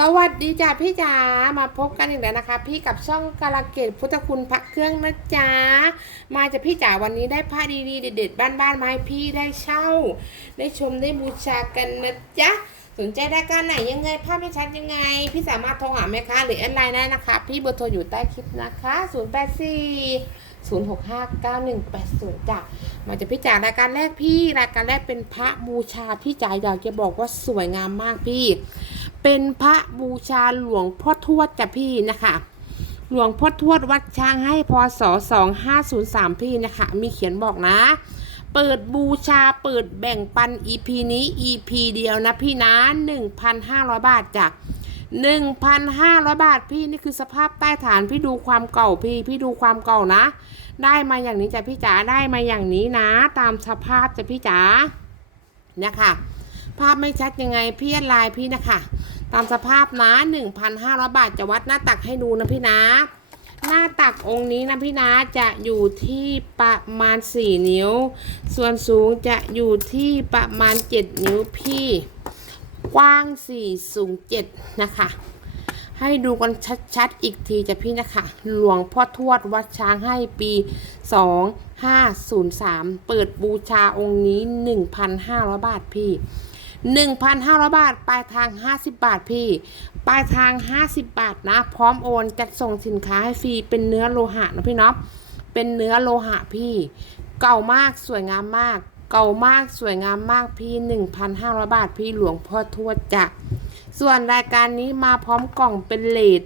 สวัสดีจ้าพี่จ๋ามาพบกันอีกแล้วนะคะ พี่กับช่องกาลเกตพุทธคุณพระเครื่องนะจ๊ะมาจากพี่จ๋าวันนี้ได้ผ้าดีๆเด็ดๆบ้านๆมาให้พี่ได้เช่า ได้ชมได้บูชากันนะจ๊ะสนใจรายการไหนยังไงภาพไม่ชัดยังไง พี่สามารถโทรหาแม่ค้าหรือแอดไลน์ได้นะคะ พี่เบอร์โทรอยู่ใต้คลิปนะคะ 084 0659180จ้ะมาจากพี่จ๋ารายการแรกพี่รายการแรกเป็นพระบูชาพี่จ๋าอยากจะบอกว่าสวยงามมากพี่ เป็นพระบูชาหลวงพ่อทวดจ้ะพี่นะคะหลวงพ่อทวดวัดช้างให้พศ2503 พี่นะคะ มีเขียนบอกนะ เปิดบูชาเปิดแบ่งปัน EP นี้ EP เดียวนะพี่นะ 1,500 บาทจ้ะ 1,500 บาทพี่นี่คือสภาพใต้ฐานพี่ดูความเก่าพี่ พี่ดูความเก่านะ ได้มาอย่างนี้จ้ะพี่จ๋าได้มาอย่างนี้นะ ตามสภาพจ้ะพี่จ๋าเนี่ยค่ะ ภาพไม่ชัดยังไงพี่ไลน์พี่นะคะตามสภาพนะ 1,500 บาทจะวัดหน้าตักให้ดูนะพี่นะ หน้าตักองค์นี้นะพี่นะจะอยู่ที่ประมาณ 4 นิ้ว ส่วนสูงจะอยู่ที่ประมาณ 7 นิ้วพี่ กว้าง 4 สูง 7 นะคะ ให้ดูกันชัดๆ อีกทีจะพี่นะคะ หลวงพ่อทวดวัดช้างให้ปี 2503 เปิดบูชาองค์นี้ 1,500 บาทพี่ 1,500 บาท ปลายทาง 50 บาทพี่ ปลายทาง 50 บาทนะ พร้อมโอนจัดส่งสินค้าให้ฟรี เป็นเนื้อโลหะนะพี่เนาะ เป็นเนื้อโลหะพี่ เก่ามาก สวยงามมาก เก่ามากสวยงามมากพี่ 1,500 บาทพี่หลวงพ่อทวดจ้ะส่วนรายการนี้มาพร้อมกล่องเป็นเลด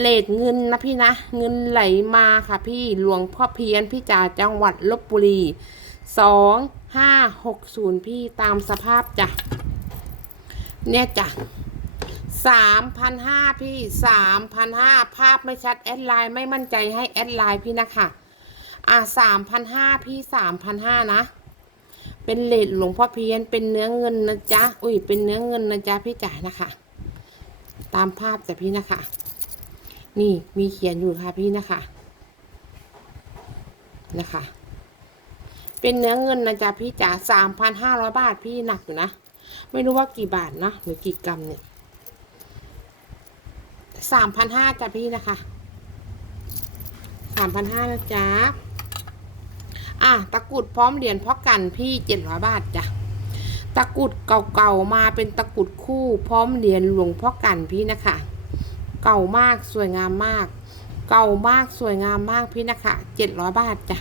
เลดเงินนะพี่นะ เงินไหลมาค่ะพี่หลวงพ่อเพียนพี่จ่าจังหวัดลบบุรีสองห้าหกศูนย์พี่ตามสภาพจ้ะ เนี่ยจ้ะสามพันห้าพี่สามพันห้าภาพไม่ชัดแอดไลน์ไม่มั่นใจให้แอดไลน์พี่นะคะ อะสามพันห้าพี่สามพันห้านะ เป็นเลดหลวงพ่อเพียน เป็นเนื้อเงินนะจ๊ะ อุ้ย เป็นเนื้อเงินนะจ๊ะพี่จ๋านะคะ ตามภาพจ้ะพี่นะคะ นี่มีเขียนอยู่ค่ะพี่นะคะ นะคะ เป็นเนื้อเงินนะจ๊ะพี่จ๋าสามพันห้าร้อยบาทพี่หนักอยู่นะ ไม่รู้ว่ากี่บาทนะหรือกี่กรัมเนี่ยสามพันห้าจ้ะพี่นะคะสามพันห้านะจ๊ะ อะตะกรุดพร้อมเหรียญพ่อกันพี่เจ็ดร้อยบาทจ้ะตะกรุดเก่าๆมาเป็นตะกรุดคู่พร้อมเหรียญหลวงพ่อกันพี่นะคะ เก่ามากสวยงามมาก เก่ามากสวยงามมากพี่นะคะเจ็ดร้อยบาทจ้ะ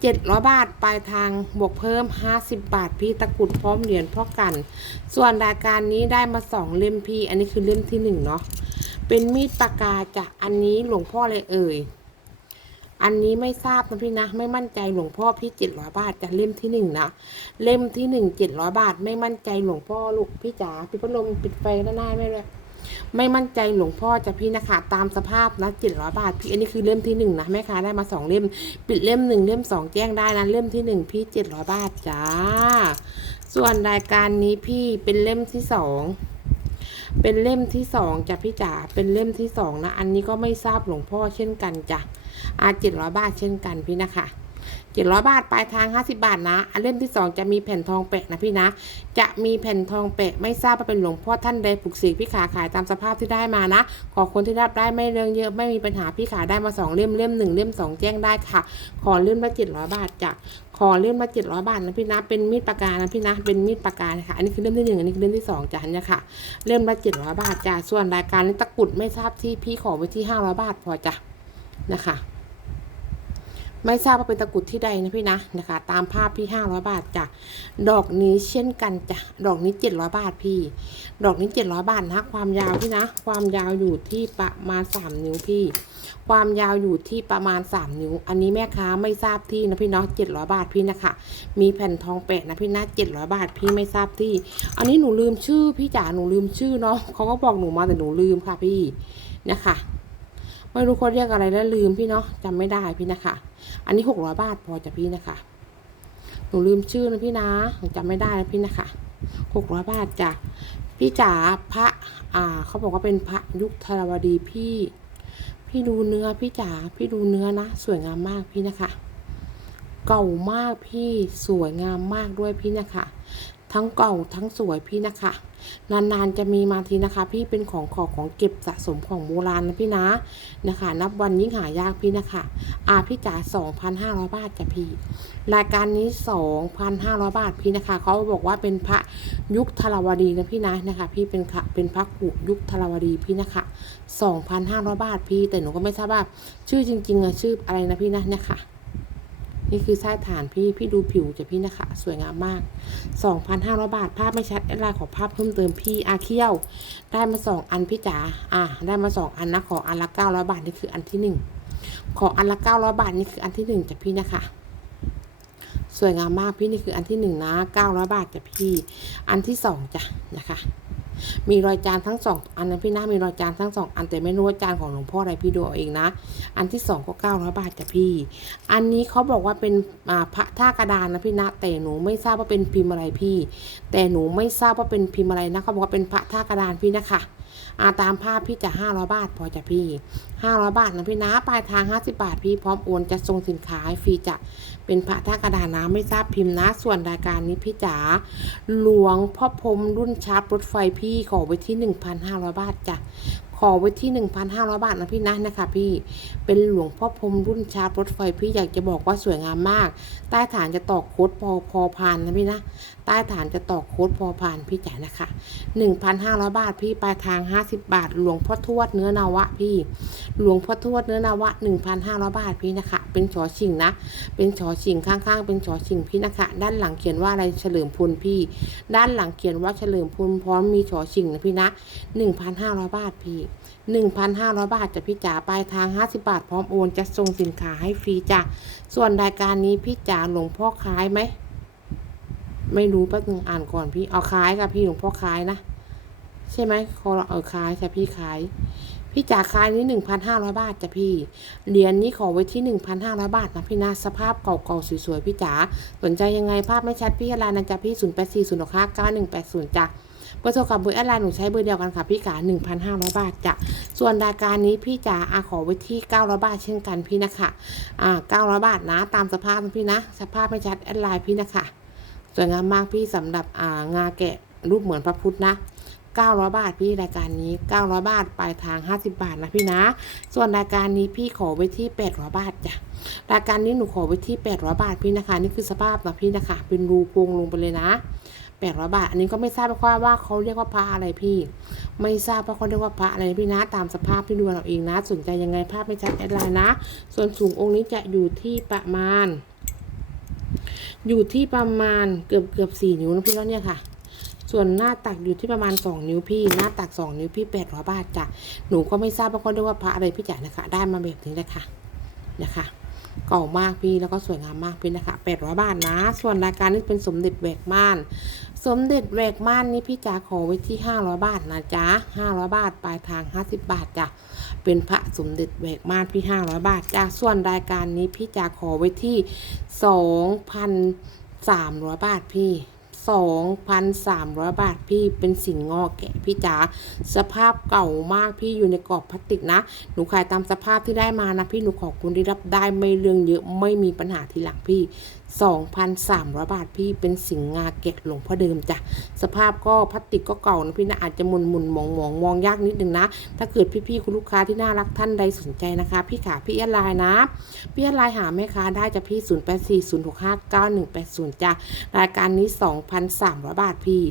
เจ็ดร้อยบาทปลายทางบวกเพิ่มห้าสิบบาทพี่ตะกรุดพร้อมเหรียญพ่อกัน ส่วนรายการนี้ได้มาสองเล่มพี่ อันนี้คือเล่มที่หนึ่งเนาะเป็นมีดปากกาจ้ะอันนี้หลวงพ่อเลยเอ่ย อันนี้ไม่ทราบนะพี่นะ ไม่มั่นใจหลวงพ่อพี่เจ็ดร้อยบาทจะเล่มที่หนึ่งนะ เล่มที่หนึ่งเจ็ดร้อยบาท ไม่มั่นใจหลวงพ่อลูกพี่จ๋าพี่พัดลมปิดไฟด้านหน้าไม่เลยไม่มั่นใจหลวงพ่อจะพี่นะคะตามสภาพนะเจ็ดร้อยบาทพี่อันนี้คือเล่มที่หนึ่งนะแม่ค้าได้มาสองเล่ม ปิดเล่มหนึ่งเล่มสองแจ้งได้นะเล่มที่หนึ่งพี่เจ็ดร้อยบาทจ้า ส่วนรายการนี้พี่เป็นเล่มที่สอง เป็นเล่มที่สองจ้ะพี่จ๋าเป็นเล่มที่สองนะ อันนี้ก็ไม่ทราบหลวงพ่อเช่นกันจ้ะอาเจ็ดร้อยบาทเช่นกันพี่นะคะ เจ็ดร้อยบาทปลายทางห้าสิบาทนะ อันเล่มที่สองจะมีแผ่นทองแปะนะพี่นะ จะมีแผ่นทองแปะไม่ทราบว่าเป็นหลวงพ่อท่านใดปลุกเสกพี่ขาขายตามสภาพที่ได้มานะ ขอคนที่รับได้ไม่เรื่องเยอะไม่มีปัญหาพี่ขาได้มาสองเล่มเล่มหนึ่งเล่มสองแจ้งได้ค่ะ ขอเล่มละเจ็ดร้อยบาทจ้ะขอเล่มละเจ็ดร้อยบาทนะพี่นะ เป็นมีดปากกานะพี่นะ เป็นมีดปากกานะคะอันนี้คือเล่มที่หนึ่งอันนี้คือเล่มที่สองจ้ะเนี่ยค่ะ เล่มละเจ็ดร้อยบาทจ้ะ ส่วนรายการนี้ตะกรุดไม่ทราบที่พี่ขอไว้ที่ห้าร้อยบาทพอจ้ะนะคะ ไม่ทราบว่าเป็นตะกรุดที่ใดนะพี่นะนะคะ ตามภาพพี่ห้าร้อยบาทจ้ะดอกนี้เช่นกันจ้ะดอกนี้เจ็ดร้อยบาทพี่ ดอกนี้เจ็ดร้อยบาทนะ ความยาวพี่นะ ความยาวอยู่ที่ประมาณสามนิ้วพี่ ความยาวอยู่ที่ประมาณ3นิ้ว อันนี้แม่ค้าไม่ทราบที่นะพี่เนาะ700บาทพี่นะคะ มีแผ่นทองแปะนะพี่นะ700บาทพี่ไม่ทราบที่ อันนี้หนูลืมชื่อพี่จ๋าหนูลืมชื่อเนาะเขาก็บอกหนูมาแต่หนูลืมค่ะพี่นะคะ ไม่รู้เขาเรียกอะไรแล้วลืมพี่เนาะจำไม่ได้พี่นะคะ อันนี้หกร้อยบาทพอจะพี่นะคะ หนูลืมชื่อนะพี่นะหนูจำไม่ได้นะพี่นะคะหกร้อยบาทจ้ะพี่จ๋าพระ อ่า เขาบอกว่าเป็นพระยุคธรวดีพี่ พี่ดูเนื้อพี่จ๋าพี่ดูเนื้อนะ สวยงามมากพี่นะคะ เก่ามากพี่สวยงามมากด้วยพี่นะคะ ทั้งเก่าทั้งสวยพี่นะคะ นานๆจะมีมาทีนะคะ พี่เป็นของขอของเก็บสะสมของโบราณนะพี่นะนะคะ นับวันยิ่งหายากพี่นะคะอ่าพี่จ๋า2,500 บาทจ้ะพี่ รายการนี้ 2,500 บาทพี่นะคะเขาบอกว่าเป็นพระยุคธรวดีนะพี่นะนะคะ พี่เป็นค่ะเป็นพระกุยุคธรวดีพี่นะคะ 2,500 บาทพี่แต่หนูก็ไม่ทราบว่าชื่อจริงๆอะชื่ออะไรนะพี่นะเนี่ยค่ะ นี่คือไส้ฐานพี่ พี่ดูผิวจะพี่นะคะ สวยงามมาก 2,500 บาท ภาพไม่ชัดแอดไลน์ขอภาพเพิ่มเติมพี่อาเคี้ยว ได้มา 2 อันพี่จ๋า อะ ได้มา 2 อันนะ ขออันละ 900 บาท นี่คืออันที่ 1 ขออันละ 900 บาท นี่คืออันที่ 1จ้ะพี่นะคะ สวยงามมากพี่นี่คืออันที่ 1 นะ 900 บาทจ้ะพี่ อันที่2จ้ะนะคะ มีรอยจานทั้งสองอันนะพี่นะมีรอยจานทั้งสองอันแต่ไม่รู้ว่าจานของหลวงพ่ออะไรพี่ดูเอาเองนะ อันที่สองก็เก้าร้อยบาทจ้ะพี่ อันนี้เขาบอกว่าเป็นพระท่ากระดานนะพี่นะแต่หนูไม่ทราบว่าเป็นพิมพ์อะไรพี่ แต่หนูไม่ทราบว่าเป็นพิมพ์อะไรนะเขาบอกว่าเป็นพระท่ากระดานพี่นะคะ อาตามภาพพี่จะห้าร้อยบาทพอจ้ะพี่ห้าร้อยบาทนะพี่นะปลายทางห้าสิบาทพี่พร้อมโอนจะส่งสินค้าฟรีจ้ะเป็นพระท่ากระดานนะไม่ทราบพิมพ์นะ ส่วนรายการนี้พี่จ๋าหลวงพ่อพรมรุ่นชาร์ปรถไฟพี่ขอไว้ที่หนึ่งพันห้าร้อยบาทจ้ะขอไว้ที่ 1,500 บาทนะพี่นะนะคะ พี่ เป็นหลวงพ่อพรมรุ่นชาร์ปรถไฟพี่อยากจะบอกว่าสวยงามมาก ใต้ฐานจะตอกโค้ดพอพอพานนะพี่นะ ต้ฐานจะตอกโค้ดพอพานพี่จ๋านะคะ 1,500 บาทพี่ปลายทาง 50 บาท หลวงพ่อทวดเนื้อนาวะพี่ หลวงพ่อทวดเนื้อนาวะ 1,500 บาทพี่นะคะ เป็นชอชิงนะ เป็นชอชิงข้างๆ เป็นชอชิงพี่นะคะ ด้านหลังเขียนว่าอะไรเฉลิมพลพี่ ด้านหลังเขียนว่าเฉลิมพลพร้อมมีชอชิงนะพี่นะ 1,500 บาทพี่1,500 บาทจะพี่จ๋าปลายทาง 50 บาท พร้อมโอนจะส่งสินค้าให้ฟรีจ้ะส่วนรายการนี้พี่จ๋าหลวงพ่อคล้ายไหม ไม่รู้แป๊บนึงอ่านก่อนพี่เอาคล้ายค่ะพี่หลวงพ่อคล้ายนะใช่ไหมคอเออคล้ายค่ะพี่คล้าย พี่จ๋าคล้ายนี้หนึ่งพันห้าร้อยบาทจ้ะพี่เหรียญนี้ขอไว้ที่หนึ่งพันห้าร้อยบาทนะพี่นะสภาพเก่าๆสวยๆพี่จ๋าสนใจยังไงภาพไม่ชัดพี่อะไรนะจ๊ะพี่ศูนย์แปดสี่ศูนย์หกห้าเก้าหนึ่งแปดศูนย์จ้ะเบอร์โทรกับเบอร์แอดไลน์หนูใช้เบอร์เดียวกันค่ะพี่จ๋า1,500 บาทจ้ะ ส่วนรายการนี้พี่จ๋าอาขอไว้ที่ 900 บาทเช่นกันพี่นะคะ อ่า 900 บาทนะ ตามสภาพพี่นะ สภาพไม่ชัดแอดไลน์พี่นะคะ วยงามมากพี่สำหรับอ่างาแกะรูปเหมือนพระพุทธนะ900 บาทพี่รายการนี้ 900 บาทปลายทาง 50 บาทนะพี่นะ ส่วนรายการนี้พี่ขอไว้ที่ 800 บาทจ้ะรายการนี้หนูขอไว้ที่ 800 บาทพี่นะคะ นี่คือสภาพนะพี่นะคะ เป็นรูโปงลงไปเลยนะ 800 บาท อันนี้ก็ไม่ทราบว่าว่าเขาเรียกว่าพระอะไรพี่ ไม่ทราบว่าเขาเรียกว่าพระอะไรพี่นะ ตามสภาพที่ดูเราเองนะ สนใจยังไงภาพไม่ชัดแอดไลน์นะ ส่วนสูงองค์นี้จะอยู่ที่ประมาณ อยู่ที่ประมาณเกือบเกือบสี่นิ้วนะพี่แล้วเนี่ยค่ะ ส่วนหน้าตักอยู่ที่ประมาณ 2 นิ้วพี่ หน้าตัก 2 นิ้วพี่แปดร้อยบาทจ้ะหนูก็ไม่ทราบว่าเขาเรียกว่าพระอะไรพี่จ๋านะคะ ได้มาแบบนี้เลยค่ะนะคะ เก่ามากพี่แล้วก็สวยงามมากพี่นะคะ800บาทนะ ส่วนรายการนี้เป็นสมเด็จแหวกม่าน สมเด็จแหวกม่านนี่พี่จ๋าขอไว้ที่500บาทนะจ๊ะ500บาทปลายทาง50บาทจ้ะเป็นพระสมเด็จแหวกม่านพี่500บาทจ้ะส่วนรายการนี้พี่จ๋าขอไว้ที่2,300บาทพี่ 2,300 บาทพี่เป็นสินงอแกะพี่จ๋าสภาพเก่ามากพี่อยู่ในกรอบพลาสติกนะ หนูขายตามสภาพที่ได้มานะพี่หนูขอบคุณที่รับได้ไม่เรื่องเยอะไม่มีปัญหาทีหลังพี่ 2,300 บาทพี่เป็นสิงงาเกตหลวงพ่อเดิมจ้ะสภาพก็พลาสติกก็เก่านะพี่นะอาจจะมุนมุนมองมองมองยากนิดนึงนะ ถ้าเกิดพี่ๆคุณลูกค้าที่น่ารักท่านใดสนใจนะคะ พี่ขาพี่แอดไลน์นะ พี่แอดไลน์หาแม่ค้าได้จะพี่ 0840659180 จ้ะรายการนี้ 2,300 บาทพี่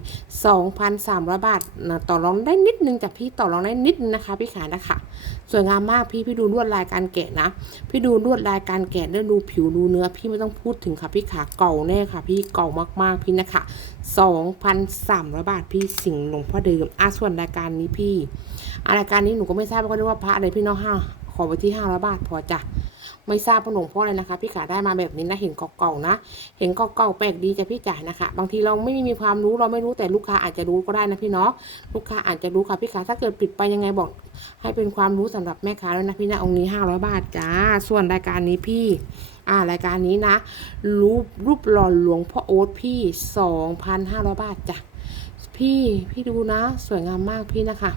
2,300 บาทนะต่อรองได้นิดนึงจ้ะพี่ต่อรองได้นิดนึงนะคะ พี่ขานะคะสวยงามมากพี่พี่ดูลวดลายการแกะนะ พี่ดูลวดลายการแกะแล้วดูผิวดูเนื้อพี่ไม่ต้องพูดถึงค่ะพี่ขาเก่าแน่ค่ะพี่เก่ามากๆพี่นะคะ2,300 บาทพี่สิงหลวงพ่อเดิมอะส่วนรายการนี้พี่อะรายการนี้หนูก็ไม่ทราบว่าเขาเรียกว่าพระอะไรพี่เน้องห้าขอไว้ที่500บาทพอจ้ะ ไม่ทราบว่าหลวงพ่ออะไรนะคะ พี่ขาได้มาแบบนี้นะเห็นเก่าๆนะ เห็นเก่าๆแปลกดีจ้ะพี่จ๋านะคะ บางทีเราไม่มีความรู้เราไม่รู้แต่ลูกค้าอาจจะรู้ก็ได้นะพี่เนาะลูกค้าอาจจะรู้ค่ะพี่ขาถ้าเกิดผิดไปยังไงบอก ให้เป็นความรู้สำหรับแม่ค้าแล้วยนะพี่นะองค์นี้500บาทจ้า ส่วนรายการนี้พี่อ่ารายการนี้นะ รูปรูปหล่อหลวงพ่อโอ๊ตพี่2,500บาทจ้ะพี่พี่ดูนะ สวยงามมากพี่นะคะ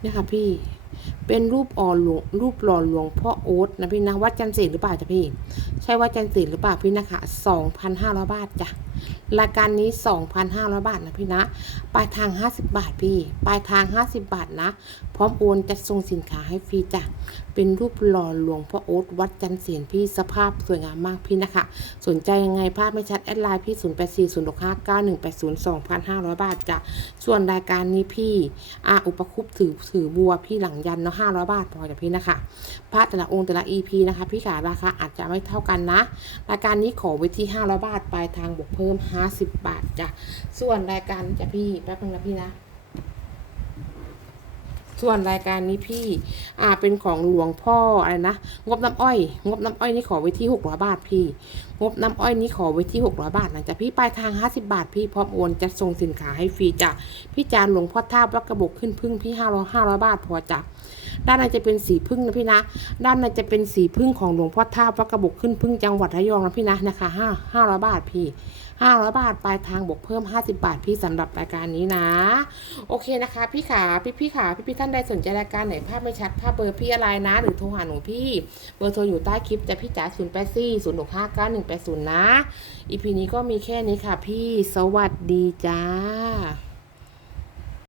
เนี่ยค่ะพี่ เป็นรูปอ่อนหลวงรูปหล่อหลวงพ่อโอ๊ตนะพี่นะวัดจันทร์ศรีหรือเปล่าจ้ะพี่ ใช่วัดจันทร์ศรีหรือเปล่าพี่นะคะ2,500บาทจ้ะรายการนี้2,500บาทนะพี่นะ ปลายทาง50บบาทพี่ ปลายทาง50บบาทนะ พร้อมโอนจะส่งสินค้าให้ฟรีจ้ะ เป็นรูปหล่อหลวงพ่อโอ๊ตวัดจันทร์เสียพี่สภาพสวยงามมากพี่นะคะ สนใจยังไงภาพไม่ชัดแอดไลน์พี่0 8 4 0 6 5 9 1 8 0 2,500บาทจ้ะ ส่วนรายการนี้พี่อาอุปคุปถือถือบัวพี่หลังยันเนาะ500 บาทพอจ้ะพี่นะคะพระแต่ละองค์แต่ละ EP นะคะพี่ขาราคาอาจจะไม่เท่ากันนะ รายการนี้ขอไว้ที่ 500 บาทปลายทางบวกเพิ่ม 50 บาทจ้ะส่วนรายการจ้ะพี่แป๊บนึงนะพี่นะส่วนรายการนี้พี่ อ่า เป็นของหลวงพ่ออะไรนะ งบน้ำอ้อย งบน้ำอ้อยนี่ขอไว้ที่หกร้อยบาทพี่ งบน้ำอ้อยนี่ขอไว้ที่หกร้อยบาทนะจ๊ะพี่ปลายทางห้าสิบาทพี่พร้อมโอนจะส่งสินค้าให้ฟรีจ้ะ พี่จานหลวงพ่อท่าวัดกระบอกขึ้นพึ่งพี่ห้าร้อยห้าร้อยบาทพอจ้ะ ด้านในจะเป็นสีพึ่งนะพี่นะ ด้านในจะเป็นสีพึ่งของหลวงพ่อท่าวัดกระบอกขึ้นพึ่งจังหวัดระยองนะพี่นะนะคะห้าห้าร้อยบาทพี่ห้าร้อยบาทปลายทางบวกเพิ่มห้าสิบาทพี่สำหรับรายการนี้นะ โอเคนะคะ พี่ขาพี่พี่ขาพี่พี่ท่านใดสนใจรายการไหนภาพไม่ชัดภาพเบอร์พี่อะไรนะ หรือโทรหาหนูพี่ เบอร์โทรอยู่ใต้คลิปจะพี่จ๋าศูนย์แปดสี่ศูนย์หกห้าเก้าหนึ่งแปดศูนย์นะอีพีนี้ก็มีแค่นี้ค่ะพี่สวัสดีจ้า